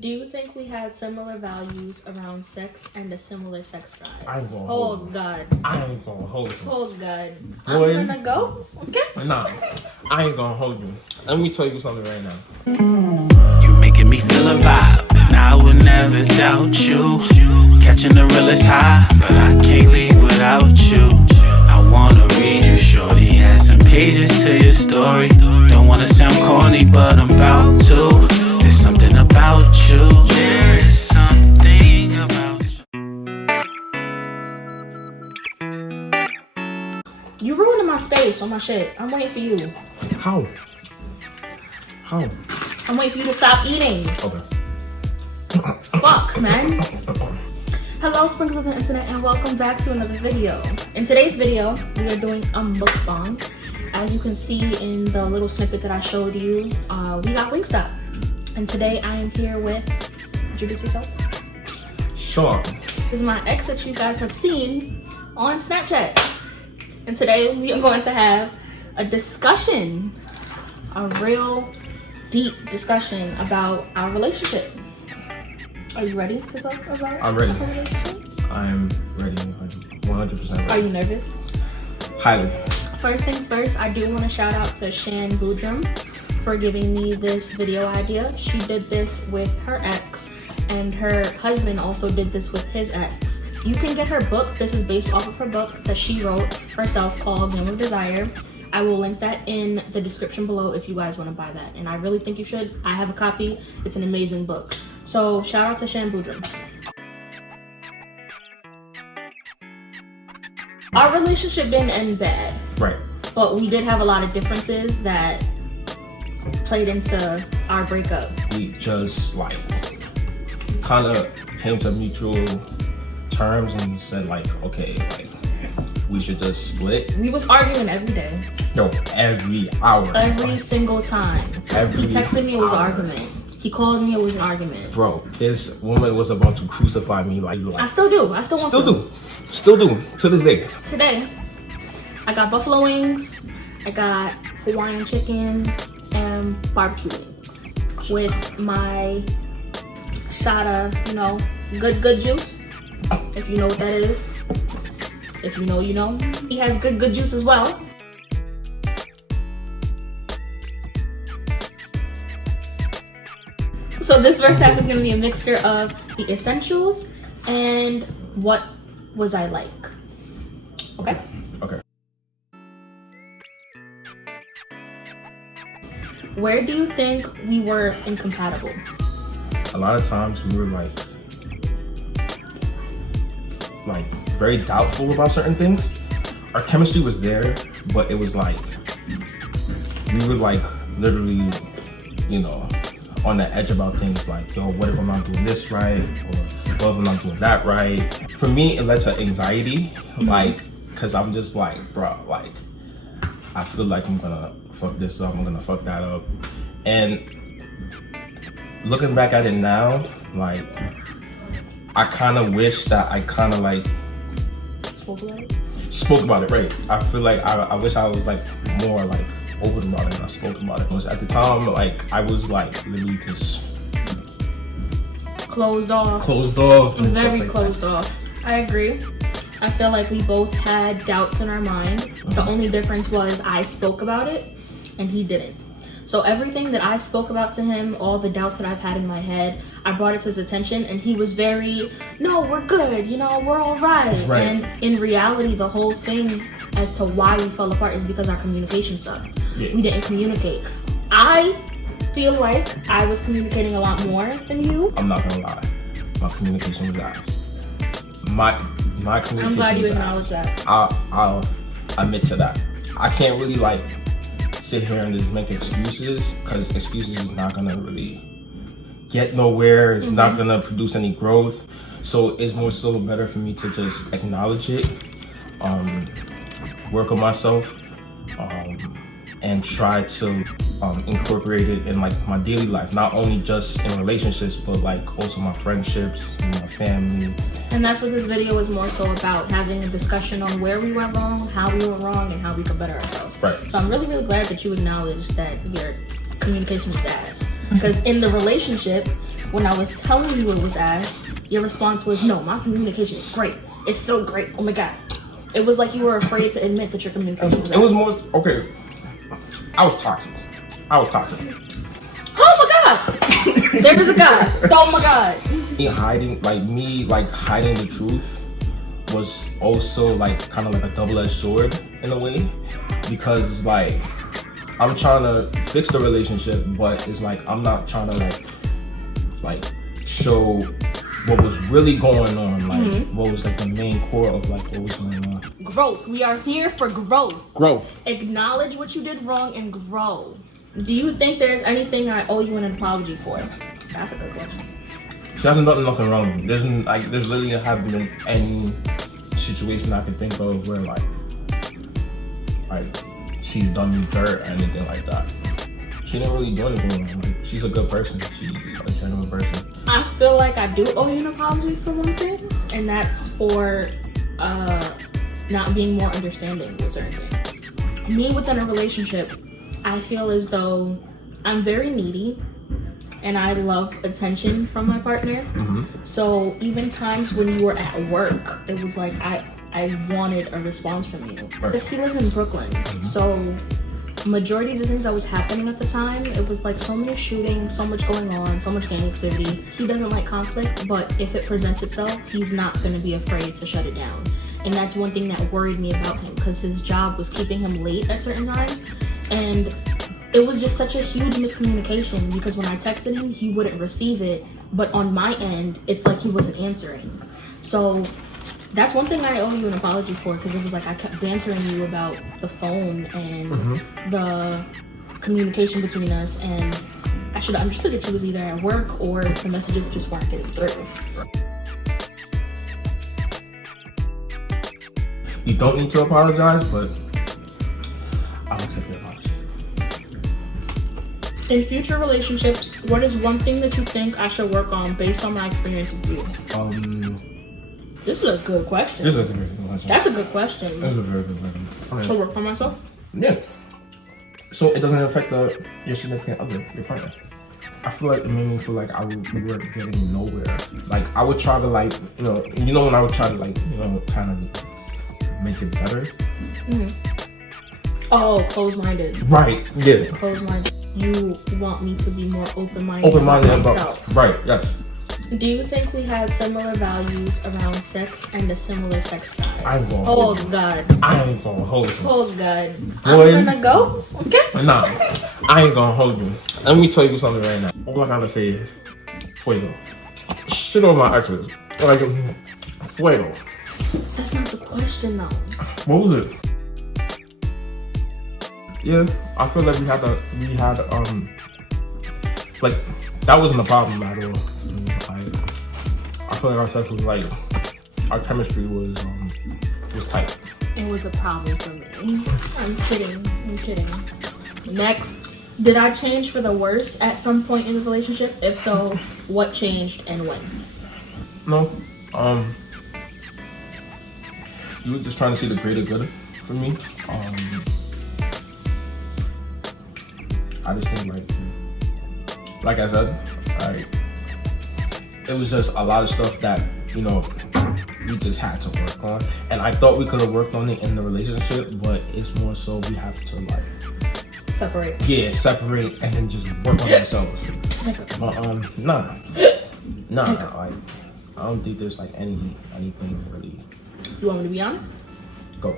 Do you think we had similar values around sex and a similar sex drive? I ain't gonna hold hold you. God. I ain't gonna hold you. Hold God. Boy. I'm gonna go. Okay. Nah, I ain't gonna hold you. Let me tell you something right now. You making me feel a vibe, and I would never doubt you. Catching the realest high, but I can't leave without you. I wanna read you, shorty. Add some pages to your story. Don't wanna sound corny, but I'm about to. There's something about you. There is something about you. You ruining my space on my shit. I'm waiting for you. How? I'm waiting for you to stop eating. Okay. Fuck, man. Hello, sprinkles of the internet, and welcome back to another video. In today's video, we are doing a mukbang. As you can see in the little snippet that I showed you, we got Wingstop. And today I am here with, introduce yourself. Sean. This is my ex that you guys have seen on Snapchat. And today we are going to have a discussion, a real deep discussion about our relationship. Are you ready to talk about I'm ready. our relationship? I'm ready, 100% ready. Are you nervous? Highly. First things first, I do want to shout out to Shannon Boodram for giving me this video idea. She did this with her ex, and her husband also did this with his ex. You can get her book. This is based off of her book that she wrote herself called Game of Desire. I will link that in the description below if you guys want to buy that. And I really think you should. I have a copy. It's an amazing book. So shout out to Shannon Boodram. Our relationship didn't end bad. Right. But we did have a lot of differences that played into our breakup. We just like kind of came to mutual terms and said like, okay, like we should just split. We was arguing every day. No, every hour. Every single time. He texted me, it was an argument. He called me, it was an argument. Bro, this woman was about to crucify me like I still do. I still want to. Still do, to this day. Today, I got buffalo wings, I got Hawaiian chicken, and barbecue wings with my shot of, you know, good juice. If you know what that is. If you know, you know. He has good juice as well. So this first half is going to be a mixture of the essentials and what was I like. Okay? Okay. Where do you think we were incompatible? A lot of times we were like very doubtful about certain things. Our chemistry was there, but it was like we were like literally, you know, on the edge about things like, yo, what if I'm not doing this right? Or what if I'm not doing that right? For me, it led to anxiety, like, cause I'm just like, bro, like, I feel like I'm gonna fuck this up, I'm gonna fuck that up. And looking back at it now, like, I kind of wish that I kind of like spoke about it, right? I feel like I wish I was like more like open about it and I spoke about it. Because at the time, like, I was like literally just Closed off. And very like closed off. I agree. I feel like we both had doubts in our mind. The only difference was I spoke about it and he didn't. So everything that I spoke about to him, all the doubts that I've had in my head, I brought it to his attention and he was very, no, we're good, you know, we're all right. And in reality, the whole thing as to why we fell apart is because our communication sucked. Yeah. We didn't communicate. I feel like I was communicating a lot more than you. I'm not gonna lie, my communication was ass. My communication I'm glad you was acknowledge ass. that. I'll admit to that. I can't really like sit here and just make excuses, because excuses is not gonna really get nowhere. It's not gonna produce any growth. So it's more so better for me to just acknowledge it, work on myself, and try to incorporate it in like my daily life, not only just in relationships, but like also my friendships, my family. And that's what this video is more so about, having a discussion on where we went wrong, how we went wrong, and how we could better ourselves. Right. So I'm really, really glad that you acknowledge that your communication is ass. Because in the relationship, when I was telling you it was ass, your response was, no, my communication is great. It's so great. Oh my God. It was like you were afraid to admit that your communication was ass. It was more, okay, I was toxic. Oh my God. There was a guy. Oh my God. Me hiding the truth was also like kind of like a double-edged sword in a way, because like I'm trying to fix the relationship, but it's like I'm not trying to like show what was really going on, like what was like the main core of like what was going on. Growth. We are here for growth. Growth. Acknowledge what you did wrong and grow. Do you think there's anything I owe you an apology for? That's a good question. She hasn't done nothing wrong. There's literally haven't been any situation I can think of where like she's done me dirt or anything like that. She didn't really do anything wrong. Like, she's a good person. She's a genuine person. I feel like I do owe you an apology for one thing, and that's for not being more understanding with certain things. Me within a relationship, I feel as though I'm very needy and I love attention from my partner. So even times when you were at work, it was like I wanted a response from you. Because he lives in Brooklyn, so majority of the things that was happening at the time, it was like so many shootings, so much going on, so much gang activity. He doesn't like conflict, but if it presents itself, he's not going to be afraid to shut it down. And that's one thing that worried me about him, because his job was keeping him late at certain times. And it was just such a huge miscommunication, because when I texted him, he wouldn't receive it. But on my end, it's like he wasn't answering. So that's one thing I owe you an apology for, because it was like I kept bantering you about the phone and the communication between us, and I should have understood if she was either at work or the messages just weren't getting through. You don't need to apologize, but I'll accept your apology. In future relationships, what is one thing that you think I should work on based on my experience with you? This is a good question. This is a very good question. That's a good question. That's a very good question. To work on myself? Yeah. So it doesn't affect your significant other, your partner. I feel like it made me feel like we were getting nowhere. Like I would try to when I would try to kind of make it better. Oh, closed-minded. Right. Yeah. Closed-minded. You want me to be more open-minded. Open-minded about myself. Right. Yes. Do you think we had similar values around sex and a similar sex drive? I ain't gonna hold hold you. God. I ain't gonna hold you. Hold God. Boy. I'm gonna go. Okay. Nah, I ain't gonna hold you. Let me tell you something right now. All I gotta say is, fuego. Shit on my exes. Like, fuego. That's not the question though. What was it? Yeah, I feel like like, that wasn't a problem at all. I feel like our sex was like, our chemistry was tight. It was a problem for me. I'm kidding. Next, did I change for the worse at some point in the relationship? If so, what changed and when? No, you were just trying to see the greater good for me. I just think like I said, it was just a lot of stuff that, we just had to work on. And I thought we could have worked on it in the relationship, but it's more so we have to separate. Yeah, separate and then just work on ourselves. But nah. I don't think there's anything really. You want me to be honest? Go.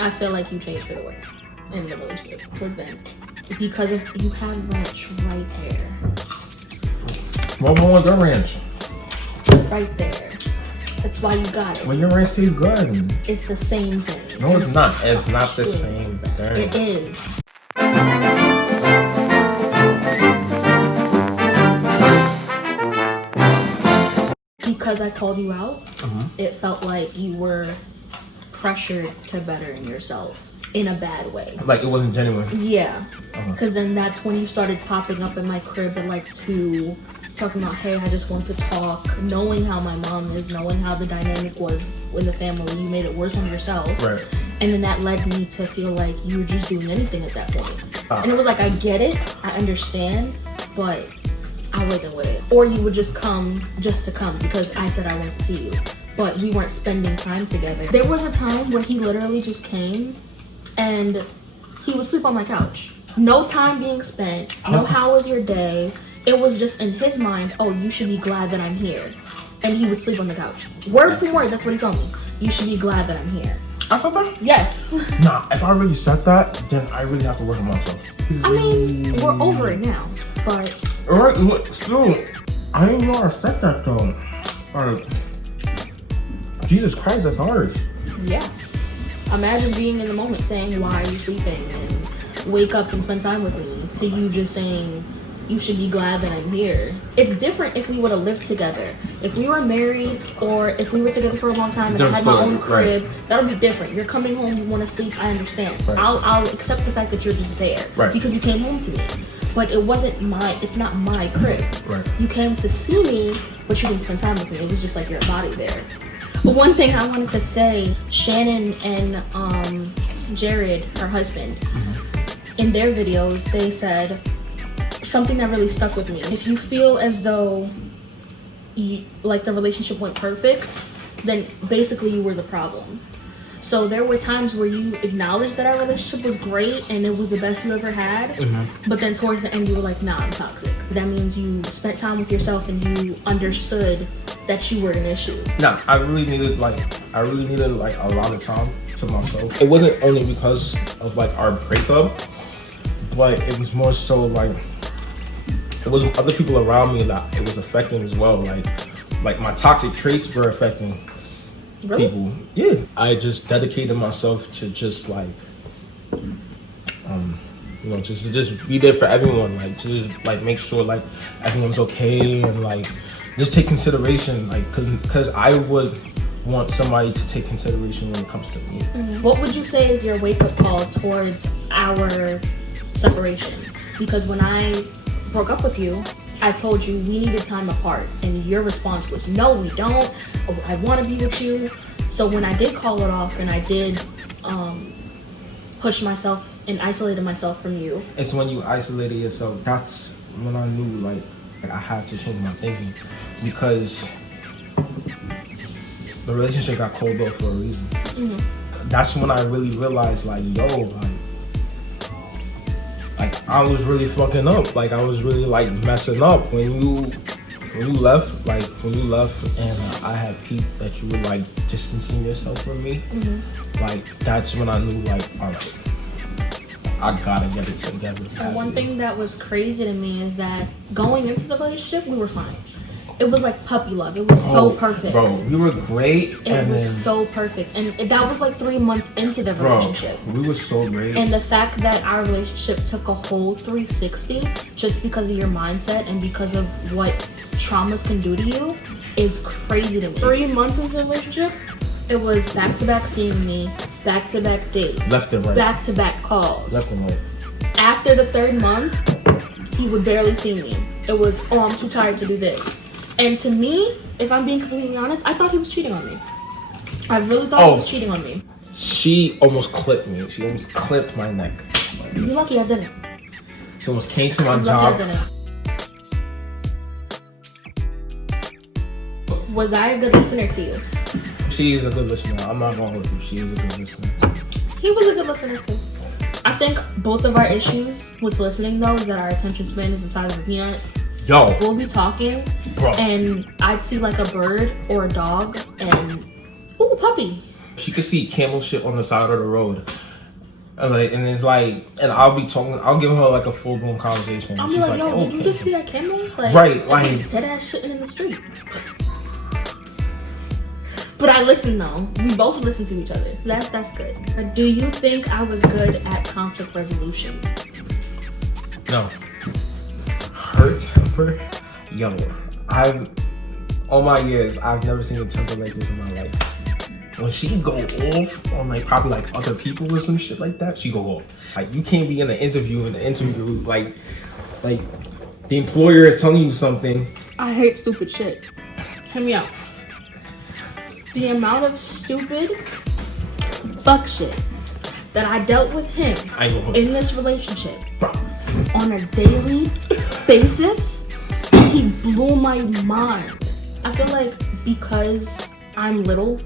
I feel like you changed for the worse in the relationship towards the end. Because of you have ranch right there. What wrong with your ranch? Right there. That's why you got it. Well, your ranch tastes good. It's the same thing. No, it's not. It's not the same thing. It is. Because I called you out, it felt like you were pressured to better yourself. In a bad way. Like it wasn't genuine. Yeah. Because then that's when you started popping up in my crib at 2, talking about, hey, I just want to talk, knowing how my mom is, knowing how the dynamic was in the family. You made it worse on yourself. Right. And then that led me to feel like you were just doing anything at that point. And it was like, I get it, I understand, but I wasn't with it. Or you would just come just to come because I said I wanted to see you, but we weren't spending time together. There was a time where he literally just came and he would sleep on my couch. No time being spent, no how was your day. It was just in his mind, oh, you should be glad that I'm here. And he would sleep on the couch. Word for word, that's what he told me. You should be glad that I'm here. I thought that? Yes. Nah, if I really said that, then I really have to work on myself. I mean, we're over it now, but... Alright, still, I didn't know I said that though. Alright. Jesus Christ, that's hard. Yeah. Imagine being in the moment saying, why are you sleeping? And wake up and spend time with me. To you just saying, you should be glad that I'm here. It's different if we would have lived together. If we were married or if we were together for a long time and I had my own crib, that would be different. You're coming home, you want to sleep, I understand. Right. I'll accept the fact that you're just there because you came home to me. But it's not my crib. Right. You came to see me, but you didn't spend time with me. It was just like your body there. But one thing I wanted to say, Shannon and Jared, her husband, in their videos, they said something that really stuck with me. If you feel as though the relationship went perfect, then basically you were the problem. So there were times where you acknowledged that our relationship was great and it was the best you ever had, but then towards the end you were like, nah, I'm toxic. That means you spent time with yourself and you understood that you were an issue. Nah, I really needed like a lot of time to myself. It wasn't only because of like our breakup, but it was more so like there was other people around me that it was affecting as well. Like my toxic traits were affecting people. Yeah, I just dedicated myself to just like just be there for everyone, like to just like make sure like everyone's okay and like just take consideration, like because I would want somebody to take consideration when it comes to me. What would you say is your wake-up call towards our separation? Because when I broke up with you, I told you we needed time apart, and your response was, no, we don't. I want to be with you. So when I did call it off and I did push myself and isolated myself from you. It's when you isolated yourself, that's when I knew like I had to change my thinking, because the relationship got cold off for a reason. That's when I really realized like, yo, like I was really fucking up. Like I was really like messing up when you left and I had peeped that you were like distancing yourself from me. Like that's when I knew like, all right, I gotta get it together. And one thing that was crazy to me is that going into the relationship, we were fine. It was like puppy love. It was so perfect. Bro, we were great. It was so perfect. And that was like 3 months into the relationship. We were so great. And the fact that our relationship took a whole 360 just because of your mindset and because of what traumas can do to you is crazy to me. 3 months into the relationship, it was back-to-back seeing me, back-to-back dates, left and right, back-to-back calls. Left and right. After the 3rd month, he would barely see me. It was, oh, I'm too tired to do this. And to me, if I'm being completely honest, I thought he was cheating on me. I really thought he was cheating on me. She almost clipped me. She almost clipped my neck. You're lucky I didn't. She almost came to my I'm job. lucky I didn't. Was I a good listener to you? She is a good listener. I'm not gonna hold you. She is a good listener. He was a good listener too. I think both of our issues with listening though is that our attention span is the size of a peanut. Yo, we'll be talking, bro, and I'd see like a bird or a dog and ooh, puppy. She could see camel shit on the side of the road. And it's like, and I'll be talking, I'll give her like a full blown conversation. I'll be like, yo, did you just see that camel? Like, right, like dead ass shitting in the street. But I listen though. We both listen to each other. So that's good. Do you think I was good at conflict resolution? No. Her temper, yo, all my years, I've never seen a temper like this in my life. When she go off on like probably like other people or some shit like that, she go off. Like you can't be in an interview like the employer is telling you something. I hate stupid shit. Hear me out. The amount of stupid fuck shit that I dealt with him in this relationship Bro. on a daily basis, he blew my mind. I feel like because I'm little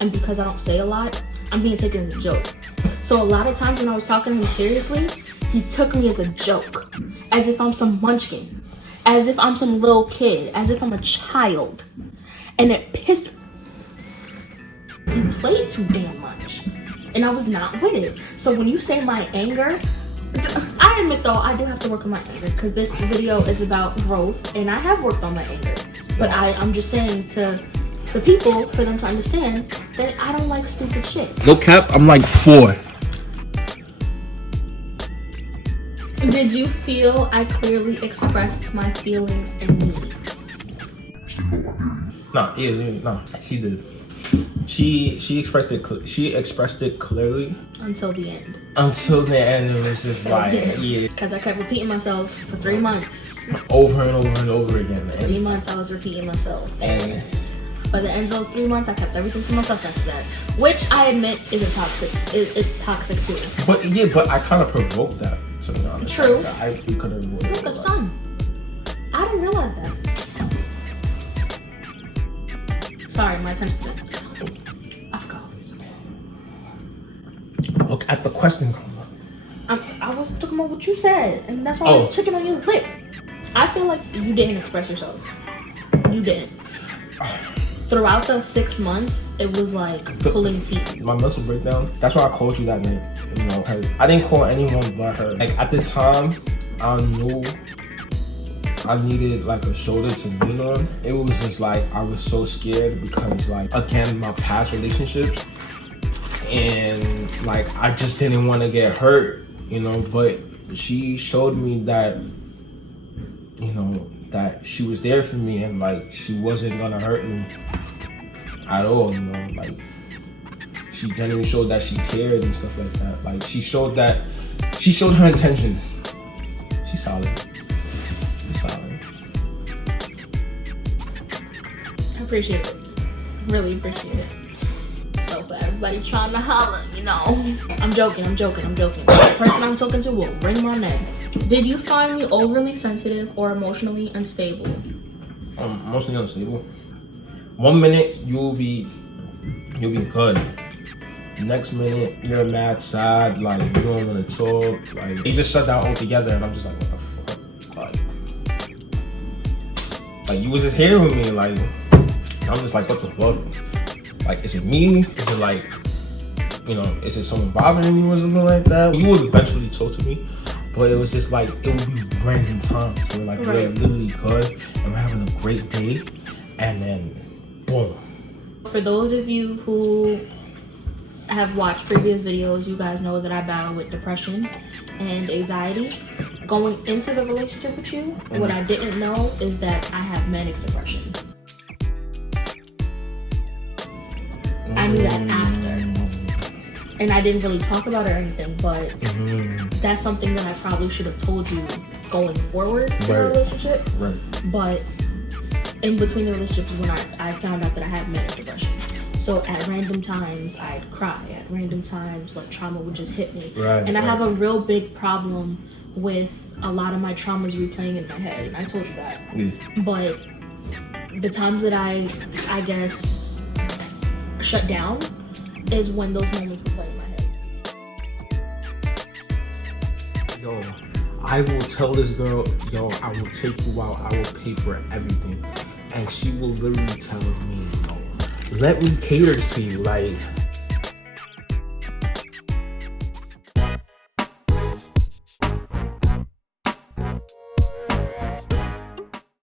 and because I don't say a lot, I'm being taken as a joke. So a lot of times when I was talking to him seriously, he took me as a joke, as if I'm some munchkin, as if I'm some little kid, as if I'm a child. And it pissed me. He played too damn much, and I was not with it. So when you say my anger, I admit though, I do have to work on my anger, because this video is about growth, and I have worked on my anger. But I'm just saying to the people, for them to understand that I don't like stupid shit. No cap, I'm like 4. Did you feel I clearly expressed my feelings and needs? Nah, she did. She expressed it clearly Until the end. Until the end, it was just like, yeah. Because I kept repeating myself for 3 months. Over and over and over again, man. 3 months I was repeating myself. And by the end of those 3 months, I kept everything to myself after that. Which I admit isn't toxic. It's toxic too. But I kind of provoked that, to be honest. True. We could have. Look, a son. I didn't realize that. Sorry, my attention span. I forgot. Look at the question. I was talking about what you said, and that's why I was checking on your lip. I feel like you didn't express yourself. You didn't. Throughout the 6 months, it was like pulling teeth. My mental breakdown. That's why I called you that name. You know, because I didn't call anyone but her. Like at the time, I knew I needed like a shoulder to lean on. It was just like I was so scared because like again my past relationships, and like I just didn't want to get hurt, you know. But she showed me that, you know, that she was there for me and like she wasn't gonna hurt me at all, you know. Like she genuinely showed that she cared and stuff like that. Like she showed her intentions. She's solid. I appreciate it. Really appreciate it. So for everybody trying to holler, you know, I'm joking. The person I'm talking to will wring my neck. Did you find me overly sensitive or emotionally unstable? Emotionally unstable. 1 minute you'll be good. Next minute you're mad, sad, like you don't want to talk. Like they just shut down altogether, and I'm just like, what the fuck? Like you was just here with me, like I'm just like, what the fuck? Like, is it me? Is it like, you know, is it someone bothering me or something like that? You would eventually talk to me, but it was just like, it would be random times where like we're literally good and we're having a great day, and then boom. For those of you who have watched previous videos, you guys know that I battle with depression and anxiety. Going into the relationship with you, what I didn't know is that I have manic depression. I knew that after, and I didn't really talk about it or anything, but that's something that I probably should have told you going forward in our relationship. But in between the relationships is when I found out that I had manic depression. So at random times I'd cry, at random times like trauma would just hit me. And I have a real big problem with a lot of my traumas replaying in my head, and I told you that. But the times that I guess shut down is when those moments were playing in my head. Yo, I will tell this girl, yo, I will take you out, I will pay for everything. And she will literally tell me, yo, let me cater to you. Like,